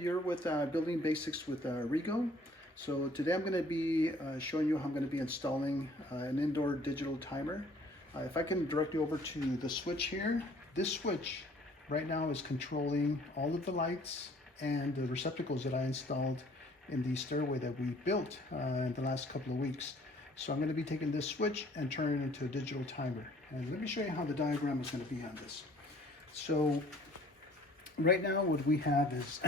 You're with Building Basics with Rigo. So today I'm going to be showing you how I'm going to be installing an indoor digital timer. If I can direct you over to the switch here, this switch right now is controlling all of the lights and the receptacles that I installed in the stairway that we built in the last couple of weeks. So I'm going to be taking this switch and turning it into a digital timer. And let me show you how the diagram is going to be on this. So right now what we have is,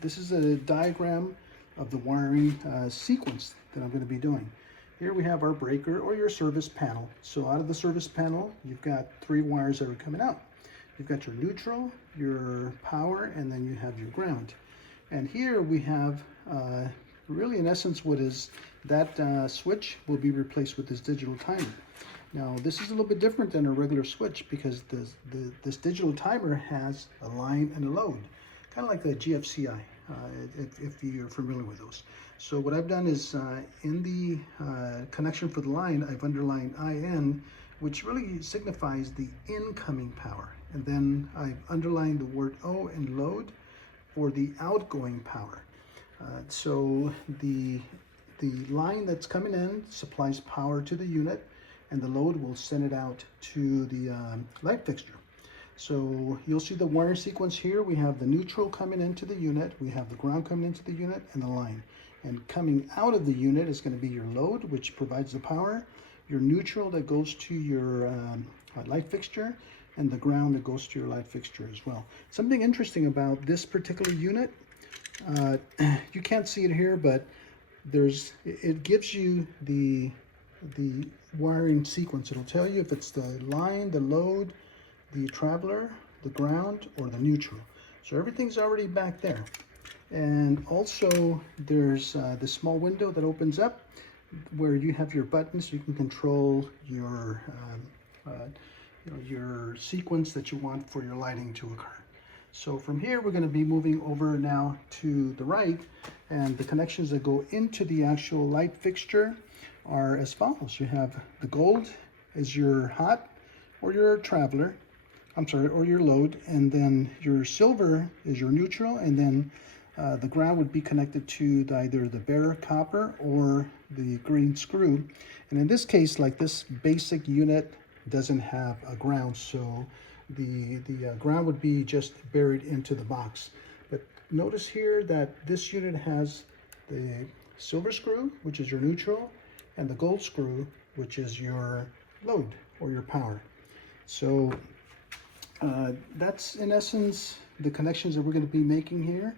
this is a diagram of the wiring sequence that I'm going to be doing. Here we have our breaker or your service panel. So out of the service panel, you've got three wires that are coming out. You've got your neutral, your power, and then you have your ground. And here we have really in essence what is that switch will be replaced with this digital timer. Now this is a little bit different than a regular switch because this digital timer has a line and a load, kind of like the GFCI, if you're familiar with those. So what I've done is in the connection for the line, I've underlined IN, which really signifies the incoming power. And then I've underlined the word O in load for the outgoing power. So the line that's coming in supplies power to the unit, and the load will send it out to the light fixture. So you'll see the wire sequence here. We have the neutral coming into the unit, we have the ground coming into the unit, and the line. And coming out of the unit is going to be your load, which provides the power, your neutral that goes to your light fixture, and the ground that goes to your light fixture as well. Something interesting about this particular unit, you can't see it here, but it gives you the wiring sequence. It'll tell you if it's the line, the load, the traveler, the ground, or the neutral. So everything's already back there. And also there's this small window that opens up where you have your buttons. You can control your your sequence that you want for your lighting to occur. So from here we're going to be moving over now to the right, and the connections that go into the actual light fixture are as follows. You have the gold is your hot or your traveler, or your load, and then your silver is your neutral, and then the ground would be connected to either the bare copper or the green screw. And in this case, like this basic unit doesn't have a ground, so the ground would be just buried into the box. But notice here that this unit has the silver screw, which is your neutral, and the gold screw, which is your load or your power. So that's in essence the connections that we're going to be making here.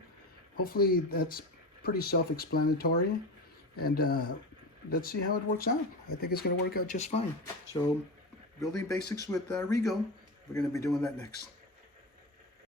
Hopefully that's pretty self-explanatory, and let's see how it works out. I think it's going to work out just fine. So Building Basics with Rigo, we're going to be doing that next.